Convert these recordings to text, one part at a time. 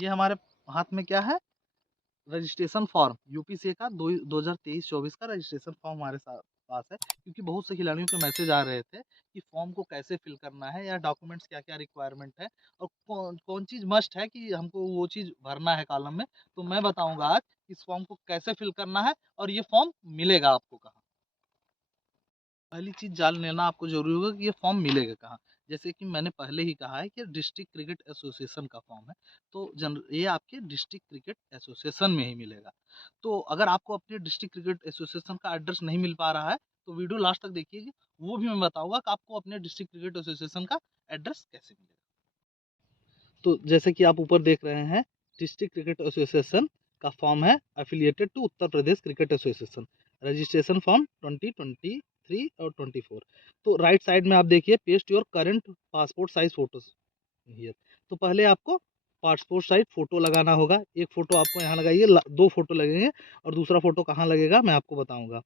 ये हमारे हाथ में क्या है? रजिस्ट्रेशन फॉर्म यूपीसीए का 2023-24 का रजिस्ट्रेशन फॉर्म हमारे पास है, क्योंकि बहुत से खिलाड़ियों के मैसेज आ रहे थे कि फॉर्म को कैसे फिल करना है या डॉक्यूमेंट्स क्या-क्या रिक्वायरमेंट है और कौन कौन चीज़ मस्ट है कि हमको वो चीज़ भरना है कॉलम में। तो मैं बताऊँगा आज इस फॉर्म को कैसे फिल करना है और ये फॉर्म मिलेगा आपको कहाँ। पहली चीज़ जान लेना आपको ज़रूरी होगा कि ये फॉर्म मिलेगा कहाँ। जैसे कि मैंने पहले ही कहा है कि डिस्ट्रिक्ट क्रिकेट एसोसिएशन का फॉर्म है, तो ये आपके डिस्ट्रिक्ट क्रिकेट एसोसिएशन में ही मिलेगा। तो अगर आपको अपने डिस्ट्रिक्ट क्रिकेट एसोसिएशन का एड्रेस नहीं मिल पा रहा है, तो वीडियो लास्ट तक देखिएगा, वो भी मैं बताऊँगा कि आपको अपने डिस्ट्रिक्ट क्रिकेट एसोसिएशन का एड्रेस कैसे मिलेगा। तो जैसे कि आप ऊपर देख रहे हैं, डिस्ट्रिक्ट क्रिकेट एसोसिएशन का फॉर्म है affiliated to Uttar Pradesh cricket association, registration form 2023 और 24। तो राइट साइड में आप देखिए paste your current passport size photos here. तो पहले आपको पासपोर्ट साइज फोटो लगाना होगा। एक फोटो आपको यहाँ लगाइए, दो फोटो लगेंगे और दूसरा फोटो कहाँ लगेगा मैं आपको बताऊंगा।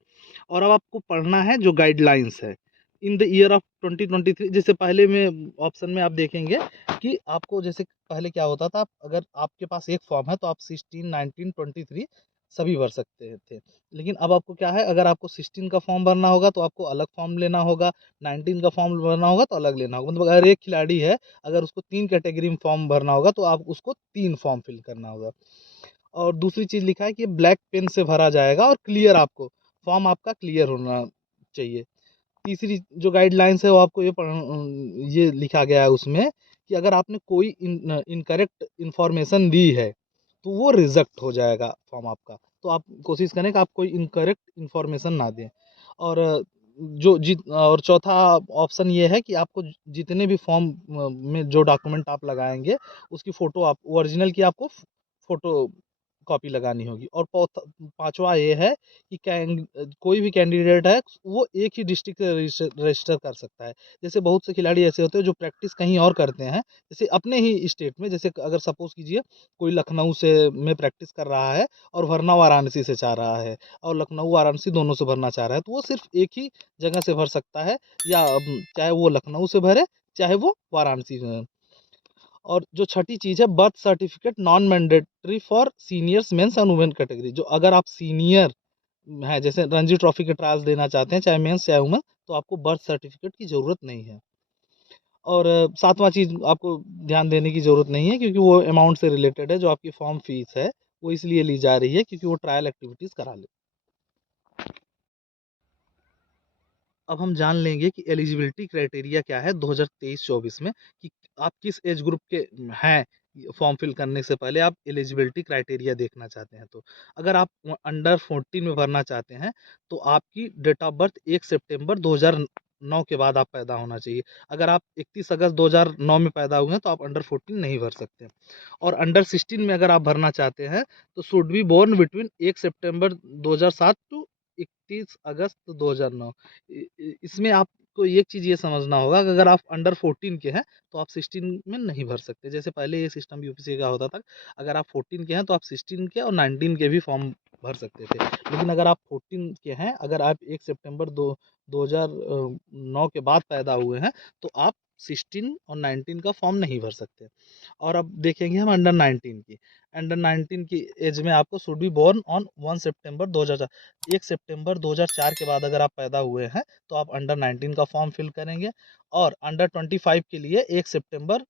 और अब आपको पढ़ना है जो गाइडलाइंस है इन द ईयर ऑफ 2023। जैसे पहले में ऑप्शन में आप देखेंगे कि आपको जैसे पहले क्या होता था, अगर आपके पास एक फॉर्म है तो आप 16, 19, 23 सभी भर सकते थे। लेकिन अब आपको क्या है, अगर आपको 16 का फॉर्म भरना होगा तो आपको अलग फॉर्म लेना होगा, 19 का फॉर्म भरना होगा तो अलग लेना होगा। मतलब अगर एक खिलाड़ी है, अगर उसको 3 कैटेगरी में फॉर्म भरना होगा तो आप उसको 3 फॉर्म फिल करना होगा। और दूसरी चीज़ लिखा है कि ब्लैक पेन से भरा जाएगा और क्लियर, आपको फॉर्म आपका क्लियर होना चाहिए। तीसरी जो गाइडलाइंस है वो आपको ये लिखा गया है उसमें कि अगर आपने कोई इनकरेक्ट इंफॉर्मेशन दी है तो वो रिजेक्ट हो जाएगा फॉर्म आपका। तो आप कोशिश करें कि आप कोई इनकरेक्ट इंफॉर्मेशन ना दें। और और चौथा ऑप्शन ये है कि आपको जितने भी फॉर्म में जो डॉक्यूमेंट आप लगाएंगे उसकी फ़ोटो, आप ओरिजिनल की आपको फ़ोटो कॉपी लगानी होगी। और पाँचवा ये है कि कोई भी कैंडिडेट है वो एक ही डिस्ट्रिक्ट से रजिस्टर कर सकता है। जैसे बहुत से खिलाड़ी ऐसे होते हैं जो प्रैक्टिस कहीं और करते हैं, जैसे अपने ही स्टेट में। जैसे अगर सपोज़ कीजिए कोई लखनऊ से में प्रैक्टिस कर रहा है और भरना वाराणसी से चाह रहा है, और लखनऊ वाराणसी दोनों से भरना चाह रहा है, तो वो सिर्फ़ एक ही जगह से भर सकता है। या चाहे वो लखनऊ से भरे, चाहे वो वाराणसी से भरे। और जो छठी चीज़ है, birth certificate non mandatory for seniors mens and women category. जो अगर आप सीनियर हैं, जैसे रणजी ट्रॉफी के ट्रायल्स देना चाहते हैं, चाहे मेंस चाहे वुमेन, तो आपको बर्थ सर्टिफिकेट की ज़रूरत नहीं है। और सातवां चीज़ आपको ध्यान देने की ज़रूरत नहीं है, क्योंकि वो अमाउंट से रिलेटेड है। जो आपकी फॉर्म फीस है वो इसलिए ली जा रही है क्योंकि वो ट्रायल एक्टिविटीज़ करा ले। अब हम जान लेंगे कि एलिजिबिलिटी क्राइटेरिया क्या है 2023-24 में, कि आप किस एज ग्रुप के हैं। फॉर्म फिल करने से पहले आप एलिजिबिलिटी क्राइटेरिया देखना चाहते हैं, तो अगर आप अंडर 14 में भरना चाहते हैं तो आपकी डेट ऑफ बर्थ 1 सितंबर 2009 के बाद आप पैदा होना चाहिए। अगर आप 31 अगस्त 2009 में पैदा हुए हैं तो आप अंडर 14 नहीं भर सकते। और अंडर 16 में अगर आप भरना चाहते हैं तो शुड बी बोर्न बिटवीन 1 सितंबर 2007 टू 31 अगस्त 2009। इसमें आपको एक चीज़ ये समझना होगा कि अगर आप अंडर 14 के हैं तो आप 16 में नहीं भर सकते। जैसे पहले ये सिस्टम यूपीसी का होता था, अगर आप 14 के हैं तो आप 16 के और 19 के भी फॉर्म भर सकते थे। लेकिन अगर आप 14 के हैं, अगर आप 1 सितंबर 2009 के बाद पैदा हुए हैं तो आप 16 और 19 का फॉर्म नहीं भर सकते। और अब देखेंगे हम अंडर 19 की। अंडर 19 की एज में आपको शुड बी बोर्न ऑन 1 सितंबर 2004। 1 सितंबर 2004 के बाद अगर आप पैदा हुए हैं तो आप अंडर 19 का फॉर्म फिल करेंगे। और अंडर 25 के लिए 1 सितंबर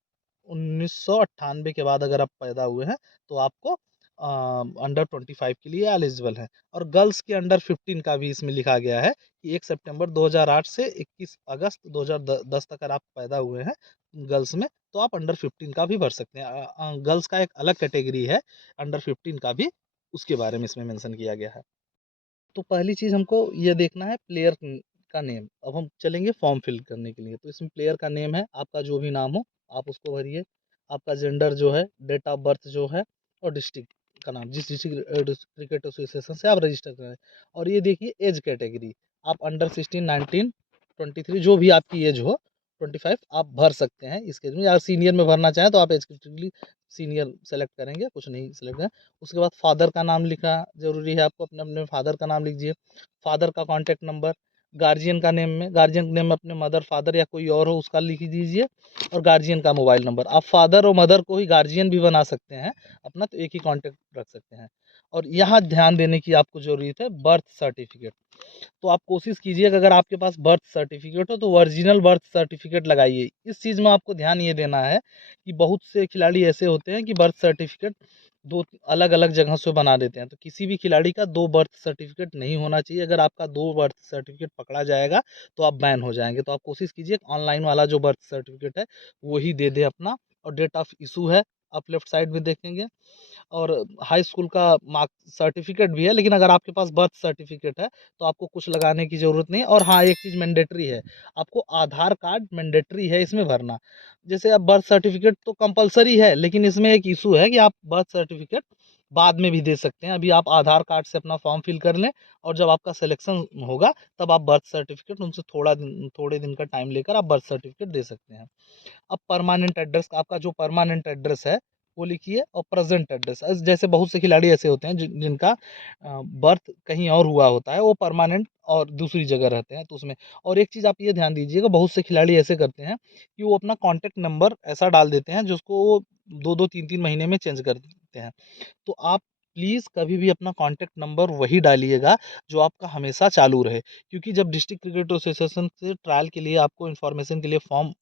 1998 के बाद अगर आप पैदा हुए हैं तो आपको अंडर 25 के लिए एलिजिबल हैं। और गर्ल्स के अंडर 15 का भी इसमें लिखा गया है कि 1 सितंबर 2008 से 21 अगस्त 2010 तक अगर आप पैदा हुए हैं गर्ल्स में तो आप अंडर 15 का भी भर सकते हैं। गर्ल्स का एक अलग कैटेगरी है अंडर 15 का भी, उसके बारे में इसमें मेंशन किया गया है। तो पहली चीज़ हमको ये देखना है प्लेयर का नेम। अब हम चलेंगे फॉर्म फिल करने के लिए। तो इसमें प्लेयर का नेम है, आपका जो भी नाम हो आप उसको भरिए। आपका जेंडर जो है, डेट ऑफ बर्थ जो है, और डिस्ट्रिक्ट का नाम, जिस डिस्ट्रिक्ट क्रिकेट एसोसिएशन से आप रजिस्टर करें। और ये देखिए एज कैटेगरी, आप अंडर 16, 19, 23 जो भी आपकी एज हो, 25 आप भर सकते हैं इसके एज में। या सीनियर में भरना चाहें तो आप एज कैटेगरी सीनियर सेलेक्ट करेंगे, कुछ नहीं सेलेक्ट करें। उसके बाद फादर का नाम लिखना ज़रूरी है, आपको अपने अपने फादर का नाम लिखिए। फादर का कॉन्टैक्ट नंबर, गार्जियन का नेम में, गार्जियन नेम में अपने मदर फादर या कोई और हो उसका लिख दीजिए, और गार्जियन का मोबाइल नंबर। आप फादर और मदर को ही गार्जियन भी बना सकते हैं अपना, तो एक ही कॉन्टैक्ट रख सकते हैं। और यहाँ ध्यान देने की आपको ज़रूरत है, बर्थ सर्टिफिकेट। तो आप कोशिश कीजिए कि अगर आपके पास बर्थ सर्टिफिकेट हो तो ओरिजिनल बर्थ सर्टिफिकेट लगाइए। इस चीज़ में आपको ध्यान ये देना है कि बहुत से खिलाड़ी ऐसे होते हैं कि बर्थ सर्टिफिकेट दो अलग अलग जगह से बना देते हैं, तो किसी भी खिलाड़ी का दो बर्थ सर्टिफिकेट नहीं होना चाहिए। अगर आपका दो बर्थ सर्टिफिकेट पकड़ा जाएगा तो आप बैन हो जाएंगे। तो आप कोशिश कीजिए ऑनलाइन वाला जो बर्थ सर्टिफिकेट है वही दे दे अपना। और डेट ऑफ इशू है, आप लेफ्ट साइड में देखेंगे, और हाई स्कूल का मार्क सर्टिफिकेट भी है। लेकिन अगर आपके पास बर्थ सर्टिफिकेट है तो आपको कुछ लगाने की ज़रूरत नहीं। और हाँ, एक चीज़ मैंडेटरी है, आपको आधार कार्ड मैंडेटरी है इसमें भरना। जैसे अब बर्थ सर्टिफिकेट तो कंपलसरी है, लेकिन इसमें एक इशू है कि आप बर्थ सर्टिफिकेट बाद में भी दे सकते हैं। अभी आप आधार कार्ड से अपना फॉर्म फिल कर लें, और जब आपका सिलेक्शन होगा तब आप बर्थ सर्टिफिकेट उनसे थोड़े दिन का टाइम लेकर आप बर्थ सर्टिफिकेट दे सकते हैं। अब परमानेंट एड्रेस, आपका जो परमानेंट एड्रेस है वो लिखिए, और प्रेजेंट एड्रेस, जैसे बहुत से खिलाड़ी ऐसे होते हैं जिनका बर्थ कहीं और हुआ होता है, वो परमानेंट और दूसरी जगह रहते हैं, तो उसमें। और एक चीज़ आप ये ध्यान दीजिएगा, बहुत से खिलाड़ी ऐसे करते हैं कि वो अपना कॉन्टैक्ट नंबर ऐसा डाल देते हैं जिसको वो 2-2 3-3 महीने में चेंज कर देते हैं। तो आप प्लीज़ कभी भी अपना कॉन्टैक्ट नंबर वही डालिएगा जो आपका हमेशा चालू रहे। क्योंकि जब डिस्ट्रिक्ट क्रिकेट एसोसिएशन से ट्रायल के लिए आपको इन्फॉर्मेशन के लिए फॉर्म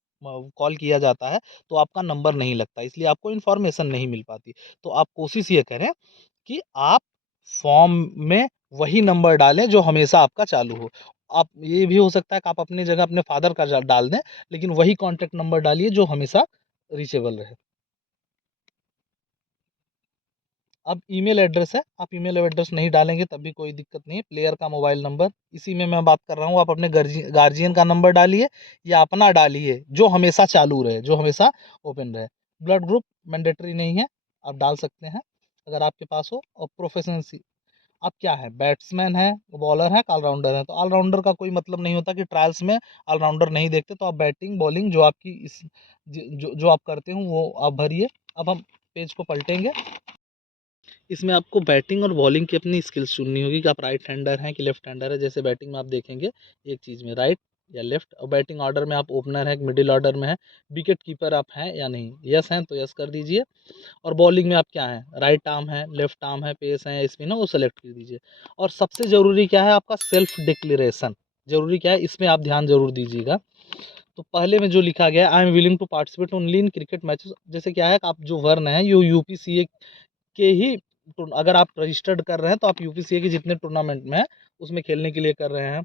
कॉल किया जाता है, तो आपका नंबर नहीं लगता, इसलिए आपको इन्फॉर्मेशन नहीं मिल पाती। तो आप कोशिश ये करें कि आप फॉर्म में वही नंबर डालें जो हमेशा आपका चालू हो। आप ये भी हो सकता है कि आप अपनी जगह अपने फादर का डाल दें, लेकिन वही कॉन्टैक्ट नंबर डालिए जो हमेशा रीचेबल रहे। अब ईमेल एड्रेस है, आप ईमेल एड्रेस नहीं डालेंगे तब भी कोई दिक्कत नहीं है। प्लेयर का मोबाइल नंबर, इसी में मैं बात कर रहा हूँ, आप अपने गार्जियन का नंबर डालिए या अपना डालिए जो हमेशा चालू रहे, जो हमेशा ओपन रहे। ब्लड ग्रुप मैंडेटरी नहीं है, आप डाल सकते हैं अगर आपके पास हो। और प्रोफेशनसी, आप क्या है, बैट्समैन है, बॉलर है, ऑलराउंडर है। तो ऑलराउंडर का कोई मतलब नहीं होता कि ट्रायल्स में ऑलराउंडर नहीं देखते, तो आप बैटिंग बॉलिंग जो आपकी जो आप करते हो वो आप भरिए। अब हम पेज को पलटेंगे, इसमें आपको बैटिंग और बॉलिंग की अपनी स्किल्स चुननी होगी कि आप राइट हैंडर हैं कि लेफ्ट हैंडर है। जैसे बैटिंग में आप देखेंगे एक चीज़ में राइट या लेफ्ट, और बैटिंग ऑर्डर में आप ओपनर है, मिडिल ऑर्डर में है, विकेट कीपर आप हैं या नहीं। यस हैं तो यस कर दीजिए। और बॉलिंग में आप क्या हैं, राइट आर्म है, लेफ्ट आर्म है, पेस है, स्पिन है, वो सेलेक्ट कर दीजिए। और सबसे ज़रूरी क्या है, आपका सेल्फ डिक्लेरेशन जरूरी क्या है, इसमें आप ध्यान जरूर दीजिएगा। तो पहले में जो लिखा गया है, I am willing to participate only in cricket matches, जैसे क्या है कि आप जो वर्ण है ये यूपीसीए के ही अगर आप रजिस्टर्ड कर रहे हैं तो आप यूपीसीए के जितने टूर्नामेंट में है उसमें खेलने के लिए कर रहे हैं।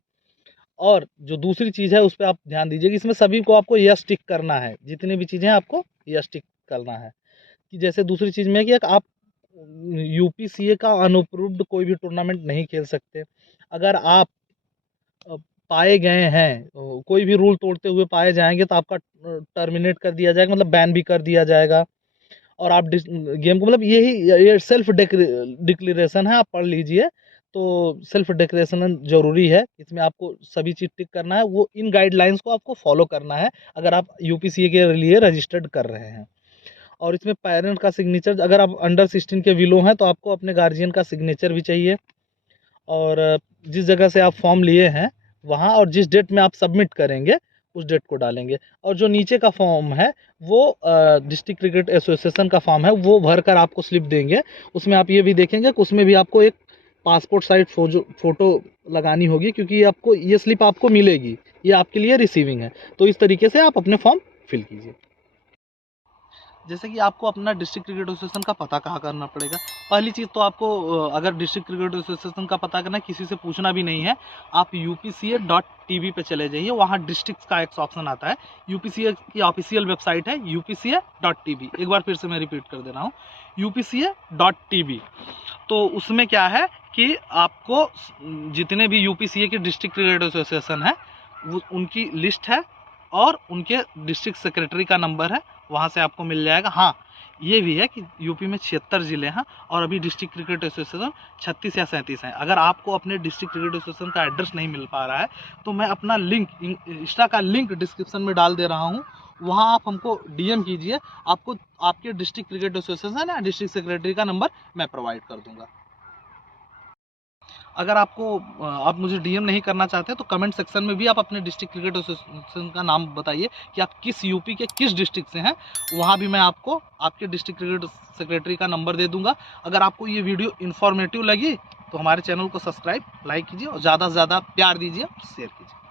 और जो दूसरी चीज़ है उस पर आप ध्यान दीजिए कि इसमें सभी को आपको यस टिक करना है, जितनी भी चीज़ें हैं आपको यस टिक करना है। कि जैसे दूसरी चीज़ में है कि आप यूपीसीए का अनअप्रूव्ड कोई भी टूर्नामेंट नहीं खेल सकते। अगर आप पाए गए हैं, कोई भी रूल तोड़ते हुए पाए जाएंगे तो आपका टर्मिनेट कर दिया जाएगा, मतलब बैन भी कर दिया जाएगा। और आप गेम को, मतलब यही ये सेल्फ डिक्लेरेशन है, आप पढ़ लीजिए। तो सेल्फ डिक्लेरेशन जरूरी है, इसमें आपको सभी चीज़ टिक करना है, वो इन गाइडलाइंस को आपको फॉलो करना है अगर आप यूपीसीए के लिए रजिस्टर्ड कर रहे हैं। और इसमें पेरेंट का सिग्नेचर, अगर आप अंडर 16 के बिलो हैं तो आपको अपने गार्जियन का सिग्नेचर भी चाहिए। और जिस जगह से आप फॉर्म लिए हैं वहाँ, और जिस डेट में आप सबमिट करेंगे उस डेट को डालेंगे। और जो नीचे का फॉर्म है वो डिस्ट्रिक्ट क्रिकेट एसोसिएशन का फॉर्म है, वो भर कर आपको स्लिप देंगे। उसमें आप ये भी देखेंगे कि उसमें भी आपको एक पासपोर्ट साइज फ़ोटो लगानी होगी, क्योंकि ये आपको ये स्लिप आपको मिलेगी, ये आपके लिए रिसीविंग है। तो इस तरीके से आप अपने फॉर्म फिल कीजिए। जैसे कि आपको अपना डिस्ट्रिक्ट क्रिकेट एसोसिएशन का पता कहाँ करना पड़ेगा। पहली चीज़ तो आपको अगर डिस्ट्रिक्ट क्रिकेट एसोसिएशन का पता करना है, किसी से पूछना भी नहीं है, आप upca.tv पे चले जाइए, वहाँ डिस्ट्रिक्ट का एक ऑप्शन आता है। यूपीसीए की ऑफिशियल वेबसाइट है upca.tv, एक बार फिर से मैं रिपीट कर दे रहा हूँ, upca.tv। तो उसमें क्या है कि आपको जितने भी यूपीसीए के डिस्ट्रिक्ट क्रिकेट एसोसिएशन है वो उनकी लिस्ट है, और उनके डिस्ट्रिक्ट सेक्रेटरी का नंबर है, वहाँ से आपको मिल जाएगा। हाँ, ये भी है कि यूपी में 76 ज़िले हैं और अभी डिस्ट्रिक्ट क्रिकेट एसोसिएशन 36 या 37 हैं। अगर आपको अपने डिस्ट्रिक्ट क्रिकेट एसोसिएशन का एड्रेस नहीं मिल पा रहा है तो मैं अपना लिंक, इंस्टा का लिंक डिस्क्रिप्शन में डाल दे रहा हूँ, वहाँ आप हमको डीएम कीजिए, आपको आपके डिस्ट्रिक्ट क्रिकेट एसोसिएशन या डिस्ट्रिक्ट सेक्रेटरी का नंबर मैं प्रोवाइड कर दूँगा। अगर आपको आप मुझे डीएम नहीं करना चाहते तो कमेंट सेक्शन में भी आप अपने डिस्ट्रिक्ट क्रिकेट एसोसिएशन का नाम बताइए कि आप किस यूपी के किस डिस्ट्रिक्ट से हैं। वहाँ भी मैं आपको आपके डिस्ट्रिक्ट क्रिकेट सेक्रेटरी का नंबर दे दूंगा। अगर आपको ये वीडियो इन्फॉर्मेटिव लगी तो हमारे चैनल को सब्सक्राइब, लाइक कीजिए और ज़्यादा से ज़्यादा प्यार दीजिए, शेयर कीजिए।